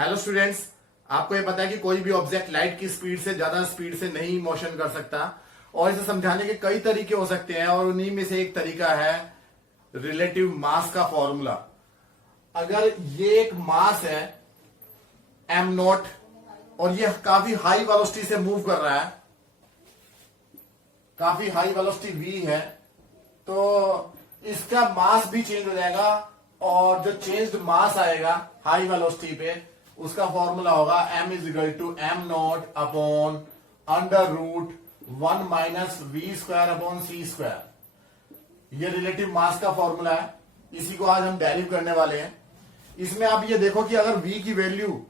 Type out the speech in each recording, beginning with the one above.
Hello students, आपको ये पता है कि कोई भी ऑब्जेक्ट लाइट की स्पीड से ज्यादा स्पीड से नहीं मोशन कर सकता और इसे समझाने के कई तरीके हो सकते हैं और उन्हीं में से एक तरीका है रिलेटिव मास का फॉर्मूला। अगर ये एक मास है एम नॉट और ये काफी हाई वेलोसिटी से मूव कर रहा है, काफी हाई वेलोसिटी वी है, तो इसका मास भी चेंज हो जाएगा और जो चेंज्ड मास आएगा हाई वेलोसिटी पे उसका फॉर्मूला होगा m is equal to M naught upon under root 1 minus we square upon C square. ये रिलेटिव मास का फॉर्मूला है, इसी को आज हम डेरिव करने वाले हैं। इसमें आप ये देखो कि अगर v की वैल्यू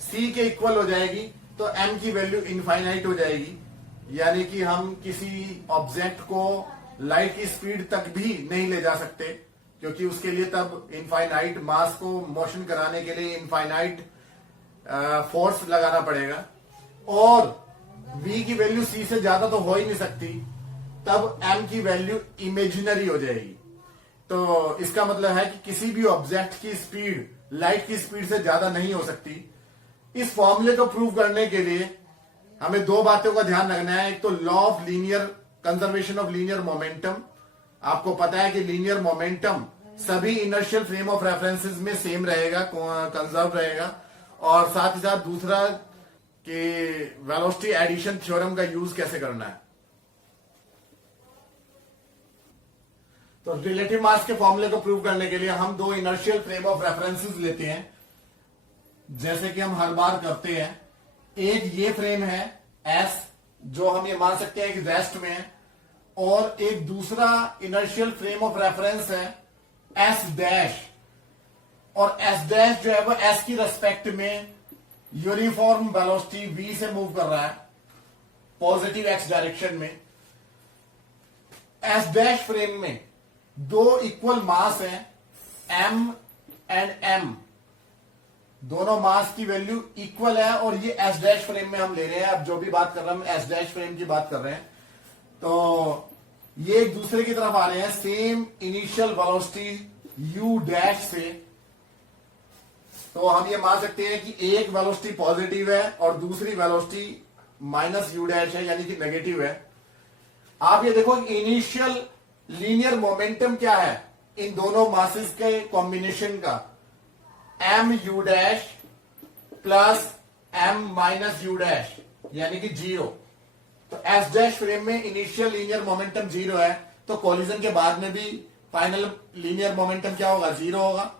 c के इक्वल हो जाएगी तो m की वैल्यू इनफाइनाइट हो जाएगी, यानी कि हम किसी ऑब्जेक्ट को लाइट की स्पीड तक भी नहीं ले जा सकते, क्योंकि उसके लिए तब इनफाइनाइट मास को मोशन कराने के लिए इनफाइनाइट फोर्स लगाना पड़ेगा और v की वैल्यू c से ज्यादा तो हो ही नहीं सकती, तब m की वैल्यू इमेजिनरी हो जाएगी। तो इसका मतलब है कि किसी भी ऑब्जेक्ट की स्पीड लाइट की स्पीड से ज्यादा नहीं हो सकती। इस फॉर्मूले को प्रूव करने के लिए हमें दो बातों का ध्यान रखना है। एक तो law of linear conservation of linear momentum. आपको पता है कि लीनियर मोमेंटम सभी इनर्शियल फ्रेम ऑफ रेफरेंसेस में सेम रहेगा, कंजर्व रहेगा। और साथ ही साथ दूसरा कि वेलोसिटी एडिशन थ्योरम का यूज कैसे करना है। तो रिलेटिव मास के फॉर्मूले को प्रूव करने के लिए हम दो इनर्शियल फ्रेम ऑफ रेफरेंसेस लेते हैं, जैसे कि हम हर बार करते हैं। एक ये फ्रेम है एस, जो हम ये मान सकते हैं कि रेस्ट में है, और एक दूसरा इनर्शियल फ्रेम ऑफ रेफरेंस है एस डैश, और एस डैश जो है वो एस की रेस्पेक्ट में यूनिफॉर्म वेलोसिटी वी से मूव कर रहा है पॉजिटिव एक्स डायरेक्शन में। एस डैश फ्रेम में दो इक्वल मास है एम एंड एम, दोनों मास की वैल्यू इक्वल है और ये एस डैश फ्रेम में हम ले रहे हैं। अब जो भी बात कर रहे हैं हम एस डैश फ्रेम की बात कर रहे हैं, तो ये एक दूसरे की तरफ आ रहे हैं same initial velocity you dash से। तो हम ये मान सकते हैं कि एक वेलोसिटी पॉजिटिव है और दूसरी वेलोसिटी माइनस यू डैश है, यानी कि नेगेटिव है। आप ये देखो इनिशियल लीनियर मोमेंटम क्या है इन दोनों मासेस के कॉम्बिनेशन का, M U dash plus M minus you dash, यानी कि 0। तो एस डैश फ्रेम में इनिशियल लीनियर मोमेंटम 0 है, तो कोलिजन के बाद में भी फाइनल लीनियर मोमेंटम क्या होगा, 0 होगा।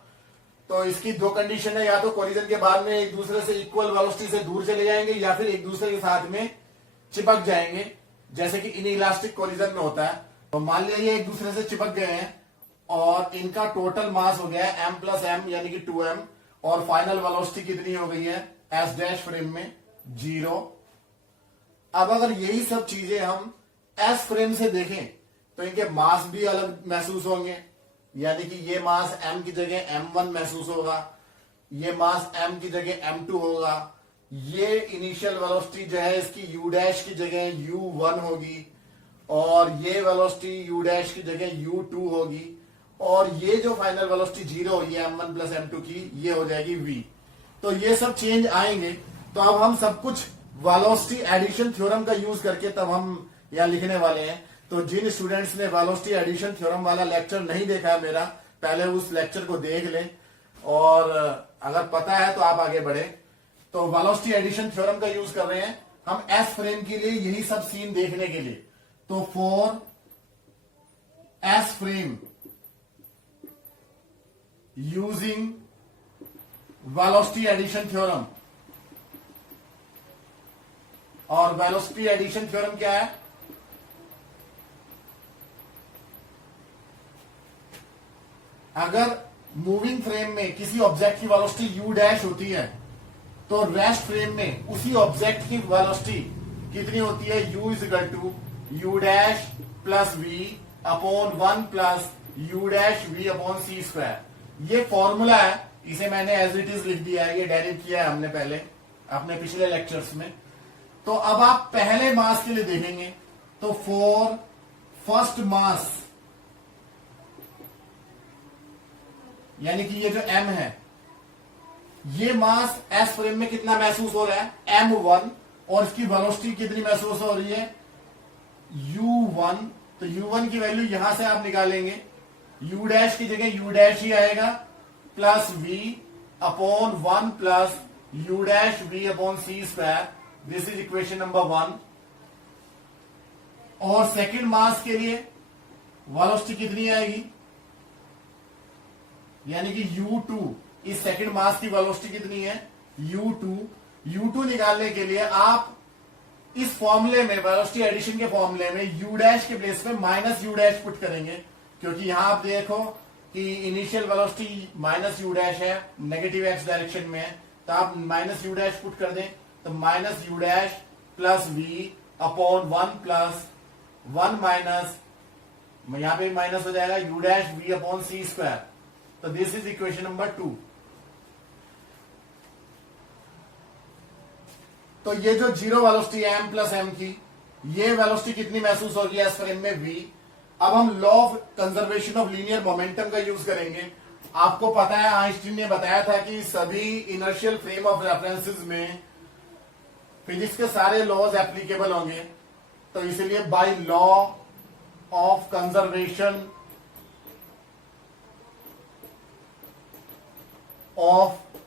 तो इसकी दो कंडीशन है, या तो कोलिजन के बाद में एक दूसरे से इक्वल वेलोसिटी से दूर चले जाएंगे या फिर एक दूसरे के साथ में चिपक जाएंगे, जैसे कि इनइलास्टिक कोलिजन में होता है। तो मान लिया ये एक दूसरे से चिपक गए हैं और इनका टोटल मास हो गया है m प्लस एम, यानी कि 2m, और फाइनल वेलोसिटी कितनी हो गई है एस डैश फ्रेम में 0। अब अगर यही सब चीजें हम एस फ्रेम से देखें तो इनके मास भी अलग महसूस होंगे, यानी कि ये मास m की जगह m1 महसूस होगा, ये मास m की जगह m2 होगा, ये इनिशियल वेलोसिटी जो है इसकी u डैश की जगह u1 होगी, और ये वेलोसिटी u डैश की जगह u2 होगी, और ये जो फाइनल वेलोसिटी 0 होगी m1 प्लस m2 की, ये हो जाएगी v। तो ये सब चेंज आएंगे। तो अब हम सब कुछ वेलोसिटी एडिशन थ्योरम का यूज करके तब हम यहां लिखने वाले हैं। तो जिन स्टूडेंट्स ने वेलोसिटी एडिशन थ्योरम वाला लेक्चर नहीं देखा है मेरा, पहले उस लेक्चर को देख लें, और अगर पता है तो आप आगे बढ़े। तो वेलोसिटी एडिशन थ्योरम का यूज कर रहे हैं हम एस फ्रेम के लिए, यही सब सीन देखने के लिए। तो for S frame using velocity addition theorem, और वेलोसिटी एडिशन थ्योरम क्या है, अगर मूविंग फ्रेम में किसी ऑब्जेक्ट की वेलोसिटी यू डैश होती है तो रेस्ट फ्रेम में उसी ऑब्जेक्ट की वेलोसिटी कितनी होती है, u is equal to U dash plus V upon 1 plus you dash we upon C square. ये फॉर्मूला है, इसे मैंने एज इट इज लिख दिया है, ये डेरिव किया है हमने पहले अपने पिछले लेक्चर्स में। तो अब आप पहले मास के लिए देखेंगे, तो फॉर फर्स्ट मास, यानी कि ये जो m है, ये मास एस फ्रेम में कितना महसूस हो रहा है m1 और इसकी वेलोसिटी कितनी महसूस हो रही है u1। तो u1 की वैल्यू यहां से आप निकालेंगे, u डैश की जगह u डैश ही आएगा plus v upon 1 plus u dash v upon C square. This is equation number 1। और सेकंड मास के लिए वेलोसिटी कितनी आएगी, यानी कि u2, इस सेकंड मास की वेलोसिटी कितनी है u2 निकालने के लिए आप इस फॉर्मूले में, वेलोसिटी एडिशन के फॉर्मूले में u डैश के प्लेस में माइनस u डैश पुट करेंगे, क्योंकि यहां आप देखो कि initial velocity minus u dash है, नेगेटिव एक्स डायरेक्शन में है, तो आप माइनस u डैश पुट कर दें, तो minus u dash plus v upon 1 plus 1 minus, यहां पे माइनस हो जाएगा u डैश v अपॉन सी स्क्वायर। तो दिस इज इक्वेशन नंबर 2। तो ये जो जीरो वेलोसिटी है m प्लस m की, ये वेलोसिटी कितनी महसूस होगी एस फ्रेम में v। अब हम law of conservation of linear momentum का यूज करेंगे। आपको पता है आइंस्टीन ने बताया था कि सभी इनर्शियल फ्रेम ऑफ रेफरेंसेस में फिजिक्स के सारे लॉज एप्लीकेबल होंगे। तो इसलिए by law of conservation of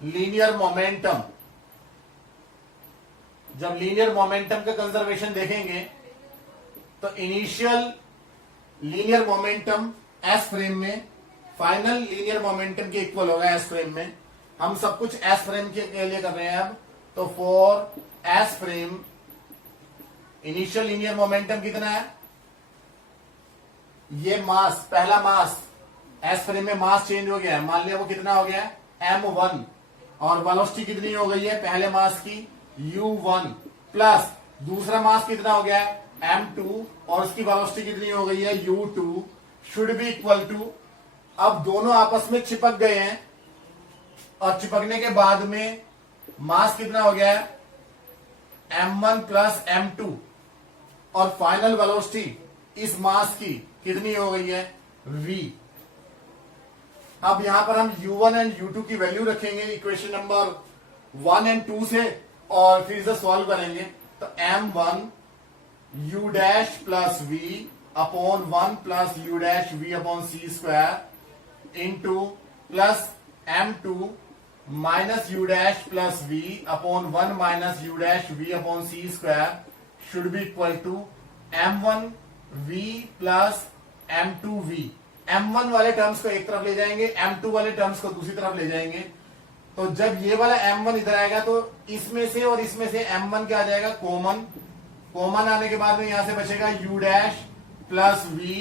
linear momentum, जब लीनियर मोमेंटम का कंजर्वेशन देखेंगे तो initial linear momentum S frame में फाइनल लीनियर मोमेंटम के इक्वल होगा एस फ्रेम में। हम सब कुछ एस फ्रेम के लिए कर रहे हैं अब। तो for S frame initial linear momentum कितना है, ये मास, पहला मास एस फ्रेम में मास चेंज हो गया है, मान लिया वो कितना हो गया है m1, और वेलोसिटी कितनी हो गई है पहले मास की u1 प्लस दूसरा मास कितना हो गया है m2 और उसकी वेलोसिटी कितनी हो गई है u2 should be equal to. अब दोनों आपस में चिपक गए हैं और चिपकने के बाद में मास कितना हो गया है m1 प्लस m2 और फाइनल वेलोसिटी इस मास की कितनी हो गई है v। अब यहां पर हम u1 एंड u2 की वैल्यू रखेंगे इक्वेशन नंबर 1 एंड 2 से और फिर इसे सॉल्व करेंगे। तो m1 u dash plus v upon 1 plus u dash v upon C square into plus m2 minus u dash plus v upon 1 minus u dash v upon C square should be equal to m1 v plus m2 v। m1 वाले terms को एक तरफ ले जाएंगे, m2 वाले terms को दूसरी तरफ ले जाएंगे। तो जब ये वाला m1 इधर आएगा तो इसमें से और इसमें से m1 क्या आ जाएगा कॉमन, कॉमन आने के बाद में यहां से बचेगा u dash plus v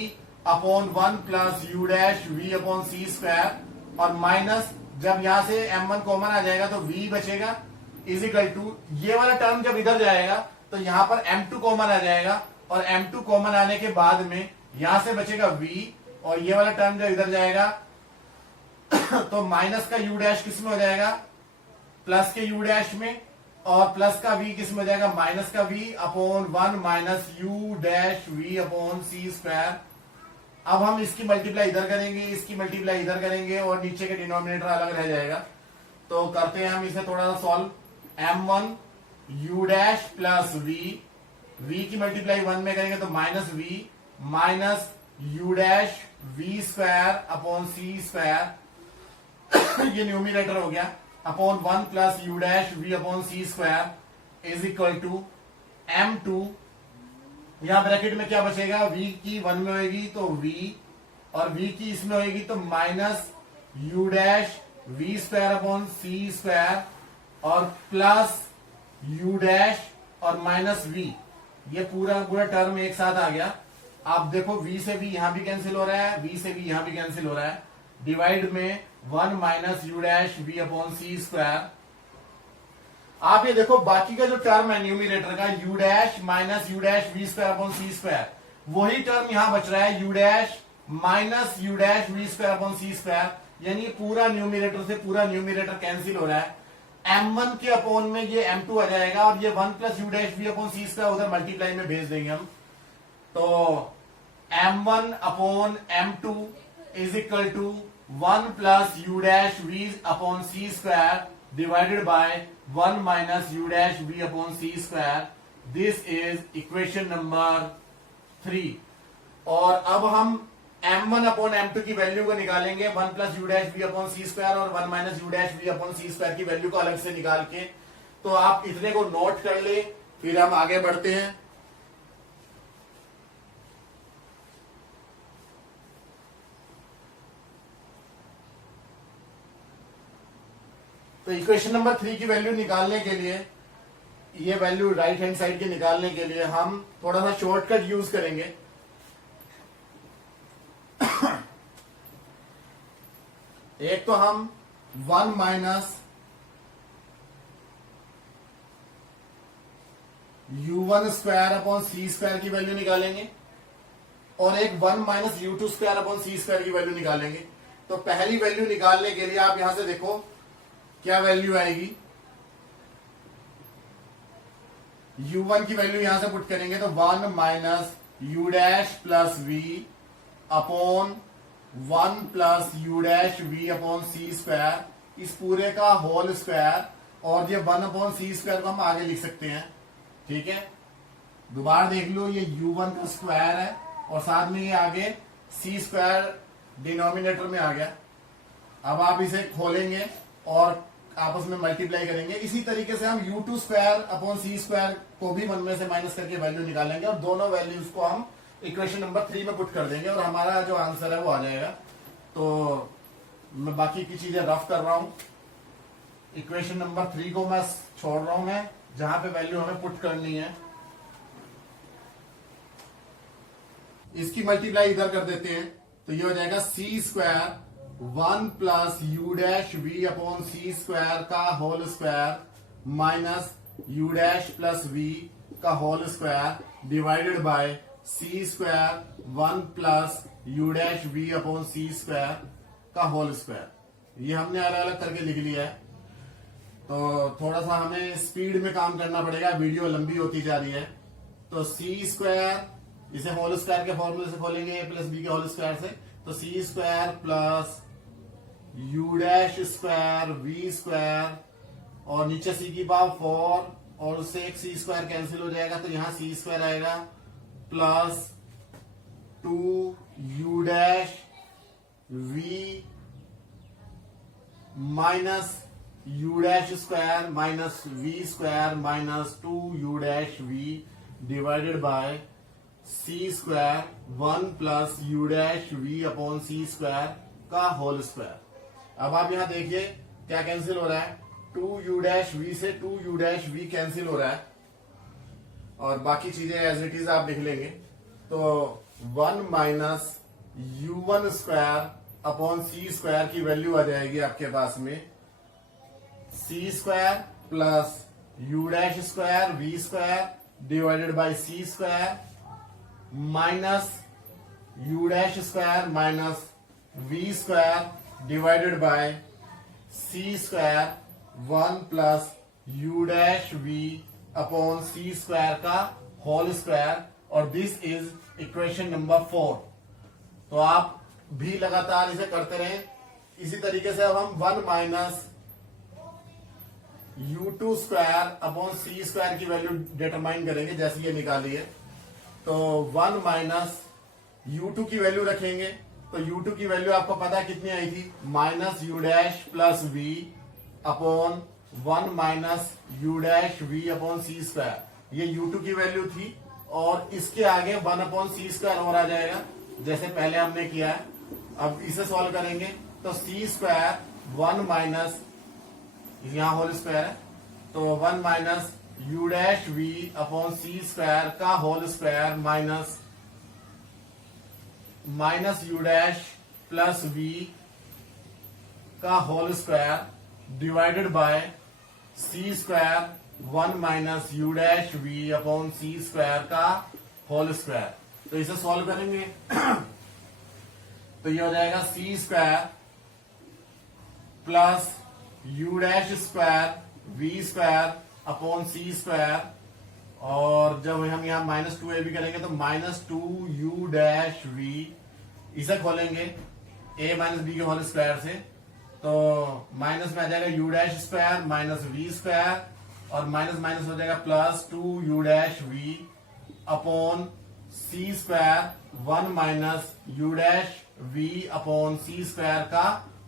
upon 1 plus u dash v upon सी स्क्वायर और माइनस जब यहां से m1 कॉमन आ जाएगा तो v बचेगा इज इक्वल टू, ये वाला टर्म जब इधर जाएगा तो यहां पर m2 कॉमन आ जाएगा और m2 कॉमन आने के बाद में यहां से बचेगा v और ये वाला टर्म जब इधर जाएगा तो माइनस का u डैश किस में हो जाएगा प्लस के u डैश में और प्लस का v किस में हो जाएगा माइनस का v upon 1 minus u dash v upon सी स्क्वायर। अब हम इसकी मल्टीप्लाई इधर करेंगे, इसकी मल्टीप्लाई इधर करेंगे और नीचे के डिनोमिनेटर अलग रह जाएगा। तो करते हैं हम इसे थोड़ा सा solve. m1 u dash plus v की मल्टीप्लाई 1 में करेंगे तो minus v minus u dash v square upon सी स्क्वायर ये न्यूमिनेटर हो गया upon 1 plus u dash v upon C square is equal to m2, यहां ब्रैकेट में क्या बचेगा v की 1 में होगी तो v और v की इसमें होगी तो minus u dash v square upon सी स्क्वायर और प्लस u डैश और माइनस v, ये पूरा पूरा टर्म एक साथ आ गया। आप देखो v से v यहां भी कैंसिल हो रहा है, v से v यहां भी कैंसिल हो रहा है, डिवाइड में 1 minus u dash v upon सी स्क्वायर। आप ये देखो बाकी का जो टर्म है न्यूमिनेटर का u dash minus u dash v square upon सी स्क्वायर, वही टर्म यहां बच रहा है u dash minus u dash v square upon सी स्क्वायर, यानी पूरा न्यूमिनेटर से पूरा न्यूमिनेटर कैंसिल हो रहा है। m1 के अपॉन में ये m2 आ जाएगा और ये 1 plus u dash v upon सी स्क्वायर उधर मल्टीप्लाई में भेज देंगे हम। तो m1 upon m2 is equal to 1 plus you dash we upon C square divided by 1 minus you dash we upon C square. This is equation number 3. और अब हम m1 upon m2 की वैल्यू को निकालेंगे. 1 plus you dash we upon C square और 1 minus you dash we upon C square की value को अलग से निकाल के. तो आप इतने को नोट कर ले, फिर हम आगे बढ़ते हैं. तो इक्वेशन नंबर 3 की वैल्यू निकालने के लिए, ये वैल्यू राइट हैंड साइड की निकालने के लिए हम थोड़ा सा शॉर्टकट यूज करेंगे. एक तो हम 1 माइनस u1 स्क्वायर अपॉन सी स्क्वायर की वैल्यू निकालेंगे और एक 1 माइनस u2 स्क्वायर अपॉन सी स्क्वायर की वैल्यू निकालेंगे. तो पहली वैल्यू निकालने के लिए आप यहां से देखो क्या वैल्यू आएगी. u1 की वैल्यू यहां से पुट करेंगे तो 1 minus you dash plus V upon 1 plus you dash we upon C square, इस पूरे का होल स्क्वायर. और ये 1 अपॉन सी स्क्वायर को हम आगे लिख सकते हैं. ठीक है, दोबारा देख लो, ये u1 का स्क्वायर है और साथ में ये आगे सी स्क्वायर डिनोमिनेटर में आ गया. अब आप इसे खोलेंगे और आपस में मल्टीप्लाई करेंगे. इसी तरीके से हम u2 स्क्वायर अपॉन सी स्क्वायर को भी 1 में से माइनस करके वैल्यू निकालेंगे और दोनों वैल्यूज को हम इक्वेशन नंबर 3 में पुट कर देंगे और हमारा जो आंसर है वो आ जाएगा. तो मैं बाकी की चीजें रफ कर रहा हूं. इक्वेशन नंबर 3 को मैं छोड़ रहा हूं, मैं जहां पे वैल्यू हमें पुट करनी है. इसकी मल्टीप्लाई इधर कर देते हैं तो ये हो जाएगा सी square 1 plus you dash we upon C square का whole square minus you dash plus we का whole square divided by C square 1 plus you dash we upon C square का होल स्क्वायर. ये हमने अलग अलग करके लिख लिया है. तो थोड़ा सा हमें स्पीड में काम करना पड़ेगा, वीडियो लंबी होती जा रही है. तो सी स्क्वायर, इसे होल स्क्वायर के फॉर्मूले से खोलेंगे ए प्लस बी के होल स्क्वायर से. तो सी square plus you dash square we square और नीचे सी की पावर 4 और उससे एक सी स्क्वायर कैंसिल हो जाएगा. तो यहां सी स्क्वायर आएगा plus 2 U dash V minus you dash square minus we square minus 2 U dash V divided by C square 1 plus you dash we upon C square का whole square. अब आप यहां देखिए क्या कैंसिल हो रहा है. 2 यू डैश वी से 2 यू डैश वी कैंसिल हो रहा है और बाकी चीजें एज इट इज आप लिख लेंगे. तो 1 माइनस u1 स्क्वायर अपॉन सी स्क्वायर की वैल्यू आ जाएगी आपके पास में C square plus you dash square we square divided by C square minus you dash square minus we square divided by C square 1 plus you dash we upon C square का whole square. और this is equation number 4. तो आप भी लगातार इसे करते रहें. इसी तरीके से अब हम 1 माइनस u2 स्क्वायर अपॉन सी स्क्वायर की वैल्यू डिटरमाइन करेंगे जैसे ये निकाली है. तो 1 माइनस u2 की वैल्यू रखेंगे. तो u2 की वैल्यू आपको पता है कितनी आई थी, minus you dash plus V upon 1 minus you dash we upon C square. ये u2 की वैल्यू थी और इसके आगे 1 अपॉन सी स्क्वायर और आ जाएगा जैसे पहले हमने किया है. अब इसे सॉल्व करेंगे तो सी स्क्वायर 1 माइनस, यहां होल स्क्वायर है तो 1 minus you dash we upon C square का whole square minus you dash plus we का whole square divided by C square 1 minus you dash we upon C square का whole square. तो इसे solve करेंगे तो ये हो जाएगा सी square plus you dash square we square upon C square और जब हम यहां -2ab करेंगे तो -2 यू डैश वी. इसे खोलेंगे ए माइनस बी के होल स्क्वायर से, तो माइनस में आ जाएगा U dash square minus we square, और माइनस माइनस हो जाएगा plus 2 U dash we upon C square 1 minus you dash we upon C square का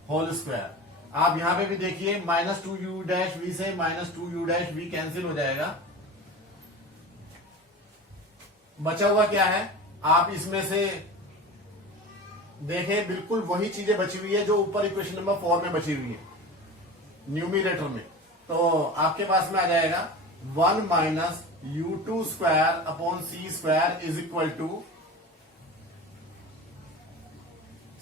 होल स्क्वायर। आप यहां पे भी देखिए माइनस 2 यू डैश वी से minus 2 U dash V cancel हो जाएगा, बचा हुआ क्या है, आप इसमें से देखें बिल्कुल वही चीजें बची हुई है जो ऊपर इक्वेशन नंबर 4 में बची हुई है न्यूमिरेटर में। तो आपके पास में आ जाएगा 1 minus you two square upon C square is equal to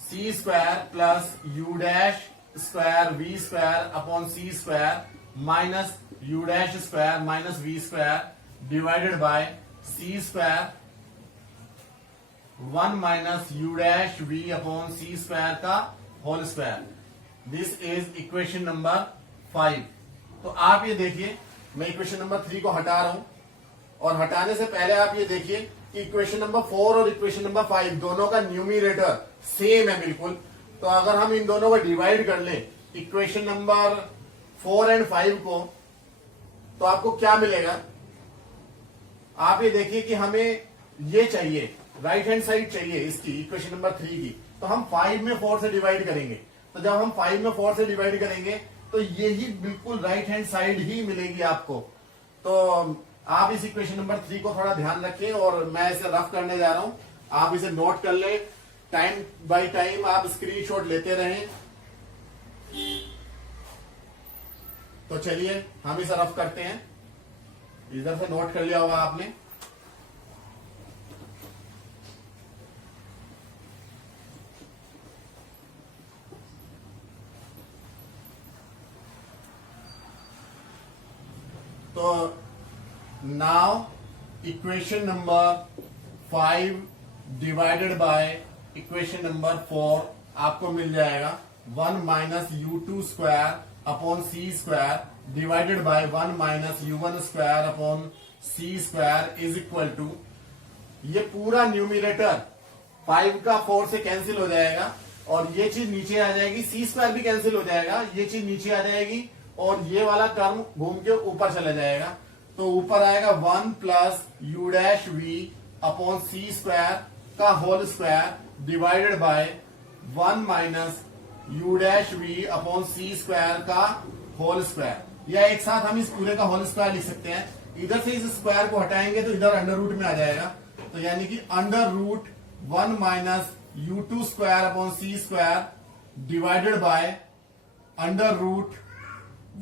c square plus you dash square we square upon C square minus you dash square minus we square divided by C square 1 minus you dash we upon C square का whole square. This is equation number 5। तो आप ये देखिए मैं equation number 3 को हटा रहा हूं, और हटाने से पहले आप ये देखिए कि इक्वेशन नंबर 4 और इक्वेशन नंबर 5 दोनों का न्यूमिरेटर सेम है बिल्कुल। तो अगर हम इन दोनों को डिवाइड कर लें इक्वेशन नंबर 4 एंड 5 को, तो आपको क्या मिलेगा, आप ये देखिए कि हमें ये चाहिए राइट हैंड साइड चाहिए इसकी इक्वेशन नंबर 3 की, तो हम 5 में 4 से डिवाइड करेंगे। तो जब हम 5 में 4 से डिवाइड करेंगे तो यही बिल्कुल राइट हैंड साइड ही मिलेगी आपको। तो आप इस इक्वेशन नंबर 3 को थोड़ा ध्यान रखें, और मैं इसे रफ करने जा रहा हूं, आप इसे नोट कर ले, टाइम बाय टाइम आप स्क्रीनशॉट लेते रहें। तो चलिए हम इसे रफ करते हैं, इधर से नोट कर लिया होगा आपने। तो now equation number 5 divided by equation number 4 आपको मिल जाएगा 1 minus you two square upon C square divided by 1 minus you one square upon C square is equal to, ये पूरा न्यूमिरेटर 5 का 4 से कैंसिल हो जाएगा, और ये चीज नीचे आ जाएगी, सी स्क्वायर भी कैंसिल हो जाएगा, ये चीज नीचे आ जाएगी, और ये वाला टर्म घूम के ऊपर चला जाएगा। तो ऊपर आएगा 1 plus you dash we upon C square का whole square divided by 1 minus you dash we upon C square का होल स्क्वायर। या एक साथ हम इस पूरे का होल स्क्वायर लिख सकते हैं, इधर से इस स्क्वायर को हटाएंगे तो इधर अंडर रूट में आ जाएगा, तो यानी कि under root 1 minus you two square upon C square divided by under root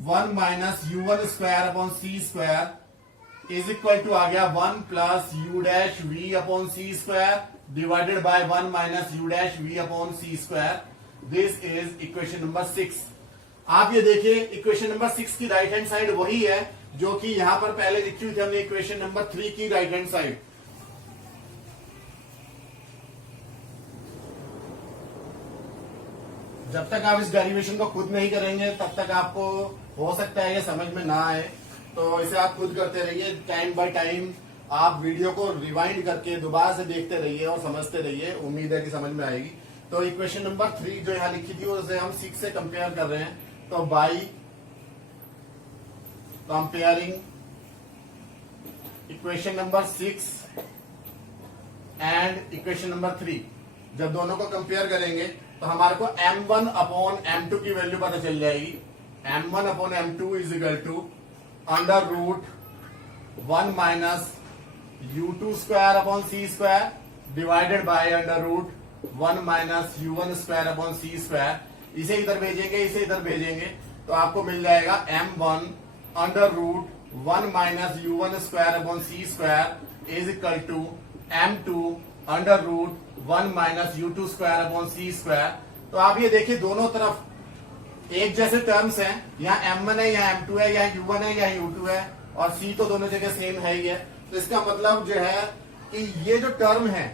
1 minus you one square upon C square is equal to आ गया 1 plus you dash we upon C square divided by 1 minus you dash we upon C square. This is equation number 6। आप ये देखिए equation number 6 की right hand side वही है जो कि यहां पर पहले लिखी हुई थी हमने इक्वेशन नंबर 3 की राइट हैंड साइड। जब तक आप इस डेरिवेशन को खुद नहीं करेंगे तब तक आपको हो सकता है ये समझ में ना आए, तो इसे आप खुद करते रहिए, टाइम बाय टाइम आप वीडियो को रिवाइंड करके दोबारा से देखते रहिए और समझते रहिए, उम्मीद है कि समझ में आएगी। तो इक्वेशन नंबर 3 जो यहां लिखी थी उसे हम 6 से कंपेयर कर रहे हैं, तो by comparing equation number 6 and equation number 3, जब दोनों को कंपेयर करेंगे तो हमारे को m1 अपॉन m2 की वैल्यू पता चल जाएगी। m1 upon m2 is equal to under root 1 minus u2 square upon C square divided by under root 1 minus u1 square upon C square. इसे इधर भेजेंगे, इसे इधर भेजेंगे, तो आपको मिल जाएगा m1 under root 1 minus u1 square upon C square is equal to m2 under root 1 minus u2 square upon C square. तो आप ये देखिए दोनों तरफ एक जैसे टर्म्स हैं, यहाँ m1 है, यहाँ m2 है, यहाँ u1 है, यहाँ u2 है, और c तो दोनों जगह सेम है ही है। तो इसका मतलब जो है कि ये जो टर्म है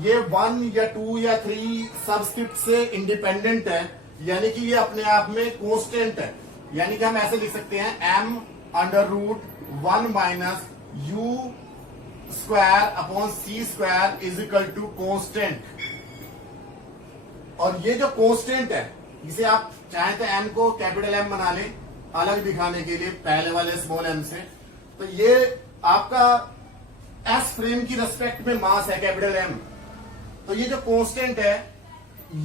ये 1 या 2 या 3 सबस्क्रिप्ट से इंडिपेंडेंट है, यानी कि ये अपने आप में कांस्टेंट है। यानी कि हम ऐसे लिख सकते हैं m under root 1 minus u square upon C square is equal to constant. और ये जो कांस्टेंट है, इसे आप चाहे तो एम को कैपिटल एम बना लें अलग दिखाने के लिए पहले वाले स्मॉल एम से। तो ये आपका एस फ्रेम की रेस्पेक्ट में मास है कैपिटल एम। तो ये जो कांस्टेंट है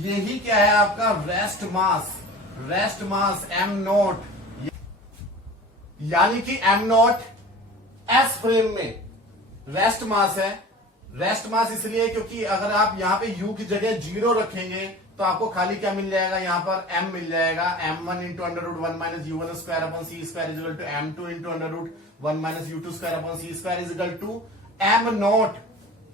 यही क्या है आपका रेस्ट मास एम नॉट, यानी कि एम नॉट एस फ्रेम में रेस्ट मास है। रेस्ट मास इसलिए क्योंकि अगर आप यहां पे u की जगह 0 रखेंगे तो आपको खाली क्या मिल जाएगा, यहां पर m मिल जाएगा। m1 into under root 1 minus you one square upon C square is equal to m2 into under root 1 minus you two square upon C square is equal to m naught,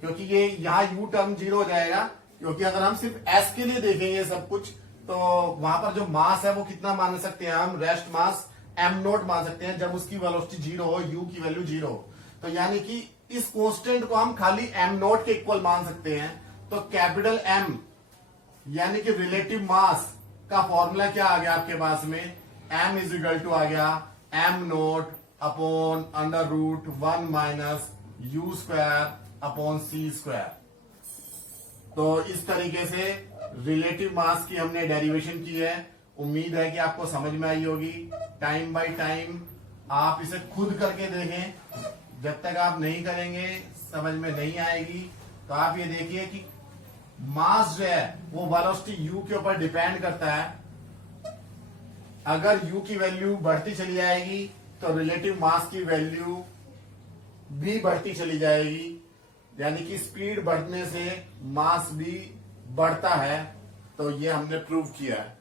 क्योंकि ये यहां u term 0 हो जाएगा। क्योंकि अगर हम सिर्फ s के लिए देखेंगे सब कुछ तो वहां पर जो मास है वो कितना मान सकते हैं हम, रेस्ट मास m नॉट मान सकते हैं जब उसकी वेलोसिटी 0 हो, u की वैल्यू 0 हो। तो यानी कि इस कांस्टेंट को हम खाली m नॉट के इक्वल मान सकते हैं। तो कैपिटल M यानी कि रिलेटिव मास का फॉर्मूला क्या आ गया आपके पास में, m इज इक्वल टू आ गया m naught upon under root 1 minus U square upon सी स्क्वायर। तो इस तरीके से रिलेटिव मास की हमने डेरिवेशन की है। उम्मीद है कि आपको समझ में आई होगी। टाइम बाय टाइम आप इसे खुद करके देखें, जब तक आप नहीं करेंगे समझ में नहीं आएगी। तो आप ये देखिए कि मास जो है वो वेलोसिटी u के ऊपर डिपेंड करता है। अगर u की वैल्यू बढ़ती चली जाएगी तो रिलेटिव मास की वैल्यू भी बढ़ती चली जाएगी, यानी कि स्पीड बढ़ने से मास भी बढ़ता है। तो ये हमने प्रूव किया है।